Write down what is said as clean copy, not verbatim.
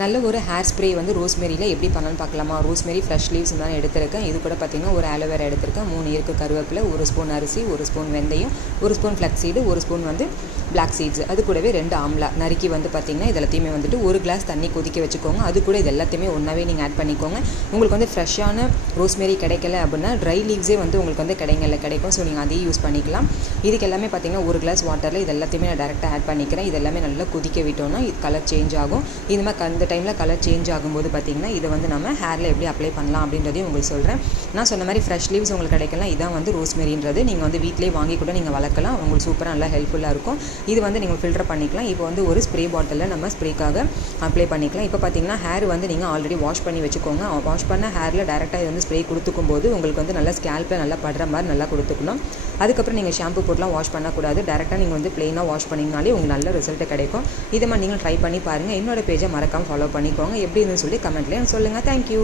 நல்ல ஒரு hair spray வந்து ரோஸ்மெரியில் எப்படி பண்ணலான்னு பார்க்கலாமா. ரோஸ்மெரி ஃப்ரெஷ் லீவ்ஸ் தான் எடுத்திருக்கேன். இது கூட பார்த்திங்கன்னா ஒரு ஆலோவேரா எடுத்திருக்கேன், 3 இருக்கு கருவேப்பிலை, 1 ஸ்பூன் அரிசி, 1 ஸ்பூன் வெந்தயம், 1 ஸ்பூன் ஃப்ளக்ஸ் சீடு, 1 ஸ்பூன் வந்து பிளாக் சீட்ஸ், அது கூடவே 2 ஆம்லா நறுக்கி வந்து பார்த்திங்கன்னா இது எல்லாத்தையுமே வந்துட்டு 1 கிளாஸ் தண்ணி கொதிக்க வச்சுக்கோங்க. அது கூட இது எல்லாத்தையுமே ஒன்றாவே நீங்கள் ஆட் பண்ணிக்கோங்க. உங்களுக்கு வந்து ஃப்ரெஷ்ஷான ரோஸ்மெரி கிடைக்கல அப்படின்னா ட்ரை லீவ்ஸே வந்து உங்களுக்கு வந்து கிடைக்கும். ஸோ நீங்கள் அதையும் யூஸ் பண்ணிக்கலாம். இதுக்கு எல்லாமே பார்த்திங்கன்னா 1 கிளாஸ் வாட்டரில் இது எல்லாத்தையுமே நான் டேரெக்டாக ஆட் பண்ணிக்கிறேன். இது எல்லாமே நல்லா கொதிக்க விட்டோன்னா இது கலர் சேஞ்ச் ஆகும். இது மாதிரி அந்த டைமில் கலர் சேஞ்ச் ஆகும்போது பார்த்திங்கன்னா இதை வந்து நம்ம ஹேரில் எப்படி அப்ளை பண்ணலாம் அப்படின்றதையும் உங்களுக்கு சொல்கிறேன். நான் சொன்ன மாதிரி ஃப்ரெஷ் லீவ்ஸ் உங்களுக்கு கிடைக்கலாம். இதான் வந்து ரோஸ்மெரின்றது. நீங்கள் வந்து வீட்டிலே வாங்கி கூட நீங்கள் வளர்க்கலாம். உங்களுக்கு சூப்பராக நல்லா ஹெல்ப்ஃபுல்லாக இருக்கும். இது வந்து நீங்கள் ஃபில்டர் பண்ணிக்கலாம். இப்போ வந்து ஒரு ஸ்ப்ரே பாட்டிலில் நம்ம ஸ்ப்ரேக்காக அப்ளை பண்ணிக்கலாம். இப்போ பார்த்திங்கன்னா ஹேர் வந்து நீங்கள் ஆல்ரெடி வாஷ் பண்ணி வச்சுக்கோங்க. வாஷ் பண்ண ஹேரில் டேரெக்டாக இது வந்து ஸ்ப்ரே கொடுத்துக்கும் போது உங்களுக்கு வந்து நல்லா ஸ்கேல்பில் நல்லா படுற மாதிரி நல்லா கொடுத்துக்கணும். அதுக்கப்புறம் நீங்கள் ஷாம்பு போட்டுலாம் வாஷ் பண்ணக்கூடாது. டேரெக்டாக நீங்கள் வந்து ப்ளெயினாக வாஷ் பண்ணிங்கனாலே உங்களுக்கு நல்ல ரிசல்ட்டு கிடைக்கும். இதை மாதிரி நீங்கள் ட்ரை பண்ணி பாருங்கள். என்னோட பேஜை மறக்காமல் ஃபாலோ பண்ணிக்கோங்க. எப்படி இருந்துன்னு சொல்லி கமெண்ட்லேயே சொல்லுங்கள். தேங்க்யூ.